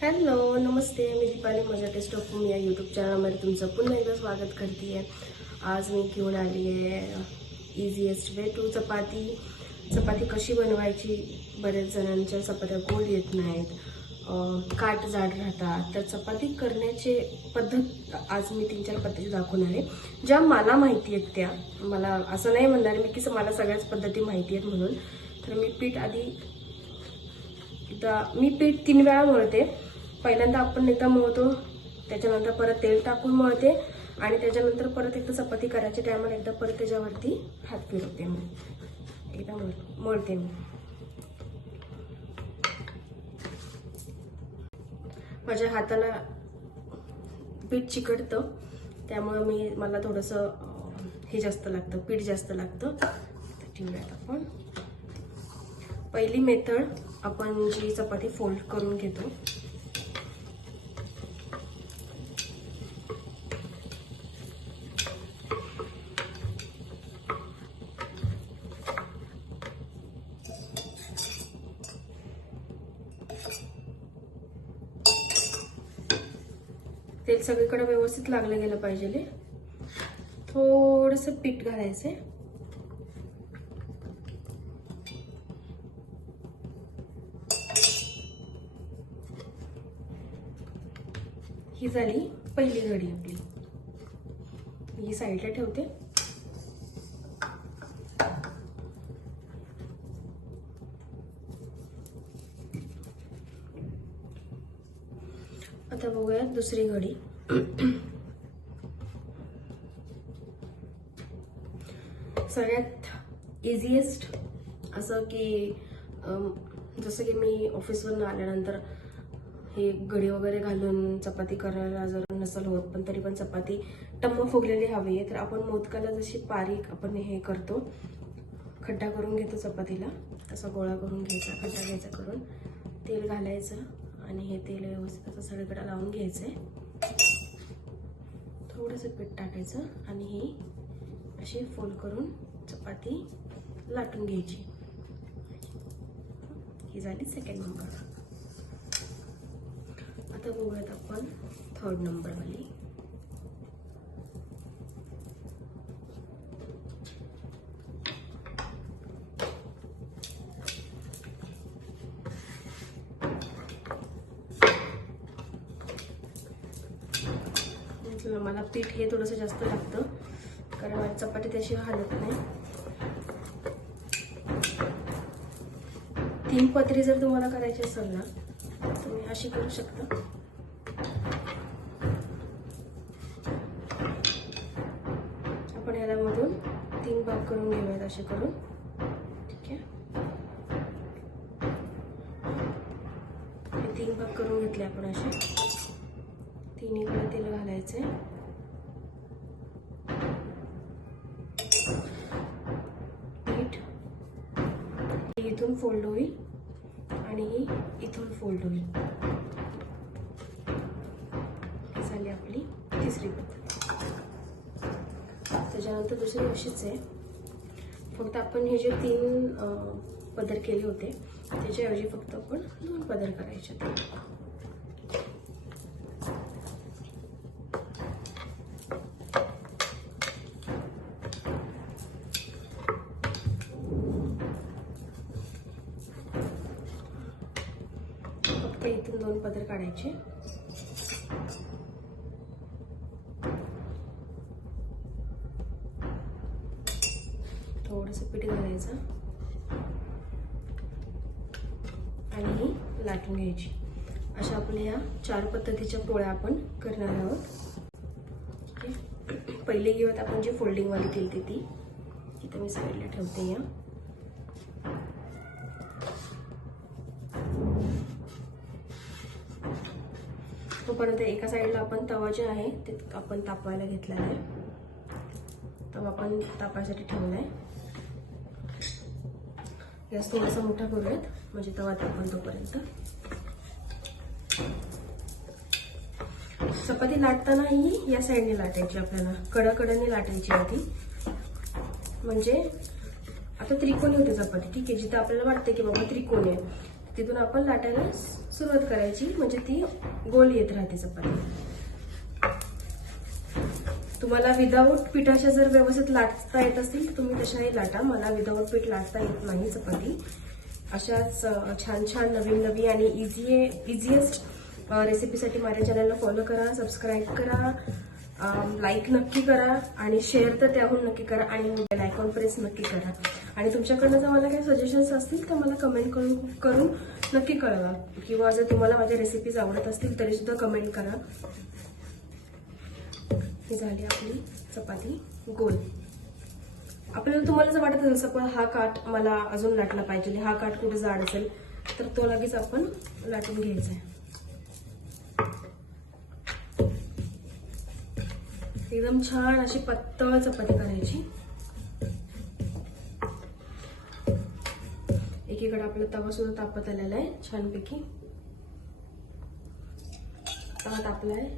Hello नमस्ते, मी दीपाली माझ्या taste of home या YouTube चॅनलमध्ये तुमचं पुन्हा एकदा स्वागत करते आहे। आज मी घेऊन आली आहे इझीएस्ट वे टू चपाती कशी बनवायची। बरेच जणांच्या चपात्या गोल येत नाहीत, काट जाड राहतात, तर चपाती करण्याची पद्धत आज मी 3-4 पद्धती दाखवणार आहे ज्या मला माहिती आहेत। त्या मला असं नाही म्हणणार मी की मला सगळ्याच पद्धती माहिती आहेत म्हणून। तर मी पीठ 3 वेळा मळते। पहिल्यांदा आपण एकदा मळतो, त्याच्यानंतर परत तेल टाकून मळते आणि त्याच्यानंतर परत एकदा चपाती करायच्या टायमाला एकदा परत त्याच्यावरती हात फिरवते, मी एकदा मळते मी। माझ्या हाताला पीठ चिकटतं, त्यामुळे मला थोडंसं हे जास्त लागतं, पीठ जास्त लागतं। ठेवूयात आपण पहिली मेथड, आपण जी चपाती फोल्ड करून घेतो। तेल सगळीकडे व्यवस्थित लागलं गेलं पाहिजे। थोडंसं पीठ घालायचंय। ही झाली पहिली घडी आपली, ही साईडला ठेवते। आता बघूया दुसरी घडी। सगळ्यात इझीएस्ट असं की जसं की मी ऑफिसवरून आल्यानंतर हे घडी वगैरे घालून चपाती करायला जर नसेल होत, पण तरी पण चपाती टम्म फुगलेली हवी आहे, तर आपण मोदकाला जशी बारीक आपण हे करतो, खड्डा करून घेतो चपातीला, तसा गोळा करून घ्यायचा, खड्डा घ्यायचा करून, तेल घालायचं आणि हे तेल व्यवस्थित असं सगळीकडे लावून घ्यायचंय। थोडंसं पीठ टाकायचं आणि ही अशी फोल्ड करून चपाती लाटून घ्यायची। ही झाली सेकंड नंबर। आता बघूयात आपण थर्ड नंबर वाली। मला पीठ हे थोडंसं जास्त लागतं, कारण माझी चपाती त्याशी हलत नाही। 3 पदरी जर तुम्हाला करायची असेल ना, तुम्ही अशी करू शकता। आपण याला मधून 3 भाग करून घेऊयात असे करून, ठीक आहे। हे 3 भाग करून घेतले आपण असे। तिन्हीकडे तेल घालायचे, पीठ इथून फोल्ड होईल आणि ही इथून फोल्ड होईल। ही झाली आपली तिसरी पद्धत। त्याच्यानंतर दुसरी अशीच आहे, फक्त आपण हे जे 3 पदर केले होते त्याच्याऐवजी फक्त आपण 2 पदर करायचे। इथून 2 पदर काढायचे। थोडंसं पीठ घालायचं आणि ही लाटून घ्यायची। अशा आपल्या ह्या 4 पद्धतीच्या पोळ्या आपण करणार आहोत। पहिली घेऊयात आपण जी फोल्डिंग वाली केली ती इथं मी साईडला ठेवते। या तोपर्यंत एका साईडला आपण तवा जे आहे ते आपण तापवायला घेतलेला आहे। तवा आपण तापायसाठी ठेवलाय। गॅस थोडासा मोठा करूयात म्हणजे तवा तापल तोपर्यंत। चपाती लाटताना ही या साईडने लाटायची, आपल्याला कडाकडाने लाटायची आधी, म्हणजे आता त्रिकोणी होते चपाती, ठीक आहे। जिथे आपल्याला वाटते की बाबा त्रिकोणी आहे तिथून आपण लाटायला सुरुवात करायची, म्हणजे ती गोल येत राहते चपाती. तुम्हाला विदाऊट पिठाच्या जर व्यवस्थित लाटता येत असतील तर तुम्ही तशाही लाटा. मला विदाऊट पीठ लाटता येत नाही चपाती. अशाच छान छान नवीन नवीन आणि इझिएस्ट रेसिपीसाठी माझ्या चॅनलला फॉलो करा, सबस्क्राईब करा, लाईक नक्की करा आणि शेअर तर त्याहून नक्की करा आणि बेल आयकॉन प्रेस नक्की करा. आणि तुमच्याकडनं जर मला काही सजेशन्स असतील तर मला कमेंट करून नक्की कळवा, किंवा जर तुम्हाला माझ्या रेसिपीज आवडत असतील तरी सुद्धा कमेंट करा. ही झाली आपली चपाती गोल. आपल्याला तुम्हाला जर वाटत असेल पण हा काठ मला अजून लाटला पाहिजे, हा काठ कुठे जाड असेल तर तो लगेच आपण लाटून घ्यायचा आहे. एकदम छान अशी पातळ चपाती करायची. एकीकडे आपला तवा सुद्धा तापत आलेला आहे छानपैकी. तवा तापलाय,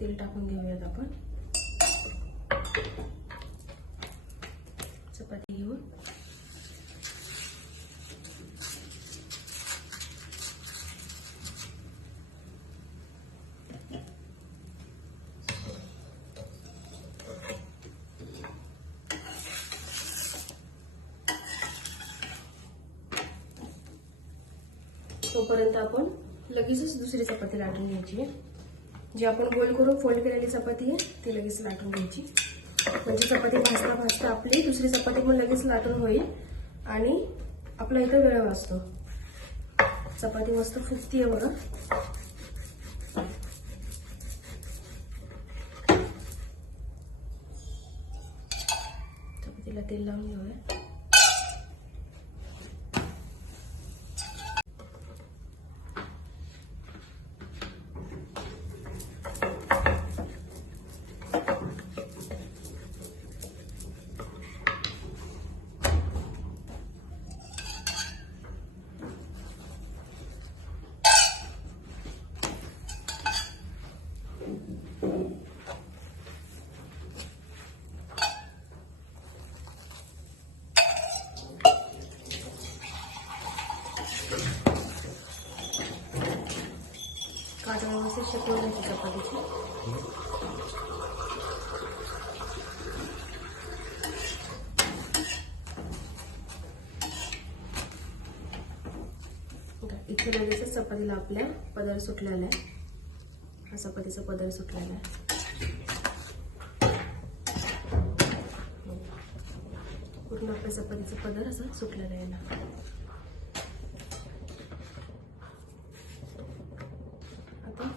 तेल टाकून घेऊयात आपण. चपाती घेऊन तोपर्यंत आपण लगेचच दुसरी चपाती लाटून घ्यायची आहे. जी आपण गोल करून फोल्ड केलेली चपाती आहे ती लगेच लाटून घ्यायची, म्हणजे चपाती भाजता भाजता आपली दुसरी चपाती पण लगेच लाटून होईल आणि आपला इथं वेळ वाचतो. चपाती मस्त फुगतीये बघा. चपातीला तेल लावून घेऊया. काठ व्यवस्थित शेकून घ्यायची चपातीची. इथे लगेचच चपातीला आपल्या पदर सुटलेला आहे. हा चपातीचा पदर सुटलेला आहे. पूर्ण आपल्या चपातीचा पदर असा सुटलेला आहे ना. आता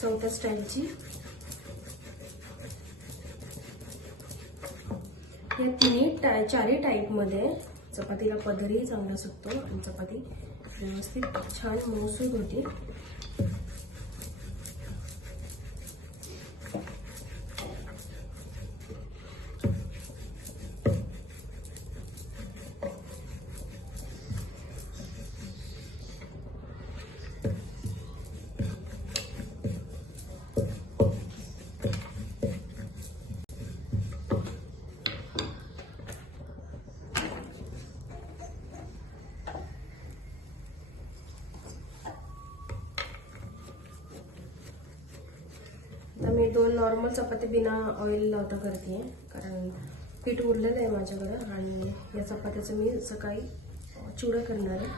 चौथ्या स्टाईलची या चारही टाईपमध्ये चपातीला पदरही चांगला सुटतो आणि चपाती व्यवस्थित छान मऊसूद होते. आता मी 2 नॉर्मल चपाती बिना ऑइल लावता करते, कारण पीठ उरलेलं आहे माझ्याकडं आणि या चपात्याचं मी सकाळी चिवडा करणार आहे.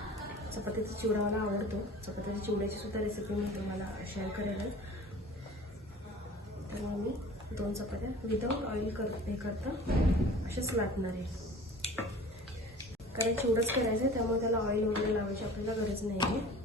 चपातीचा चिवडा मला आवडतो. चपात्याच्या चिवड्याची सुद्धा रेसिपी मी तुम्हाला शेअर करेल. तर मी 2 चपात्या विदाऊट ऑइल करता अशाच लाटणार आहे, कारण चिवडाच करायचं आहे, त्यामुळे त्याला ऑइल वगैरे लावायची आपल्याला गरज नाही आहे.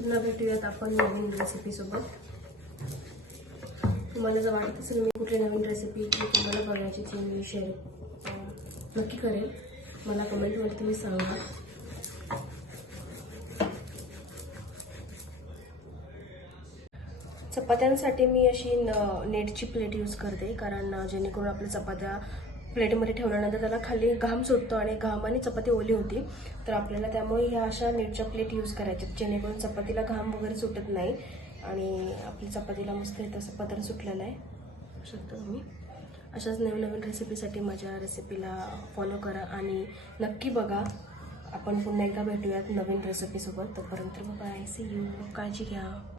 पुन्हा भेटूयात आपण नवीन रेसिपीसोबत. तुम्हाला जर वाटत असेल मी कुठली नवीन रेसिपी तुम्हाला बघायची ती मी शेअर नक्की करेल. मला कमेंटमध्ये तुम्ही सांगा. चपात्यांसाठी मी अशी नेटची प्लेट यूज करते, कारण जेणेकरून आपल्या चपात्या प्लेटमध्ये ठेवल्यानंतर त्याला खाली घाम सुटतो आणि घामाने चपाती ओली होती. तर आपल्याला त्यामुळे ह्या अशा नेटच्या प्लेट यूज करायच्या, जेणेकरून चपातीला घाम वगैरे सुटत नाही आणि आपली चपातीला मस्त तसं पदर सुटलेला आहे. शकतो तुम्ही. अशाच नवीन नवीन रेसिपीसाठी माझ्या रेसिपीला फॉलो करा आणि नक्की बघा. आपण पुन्हा एकदा भेटूयात नवीन रेसिपीसोबत. तोपर्यंत बाय, सी यू. काळजी घ्या.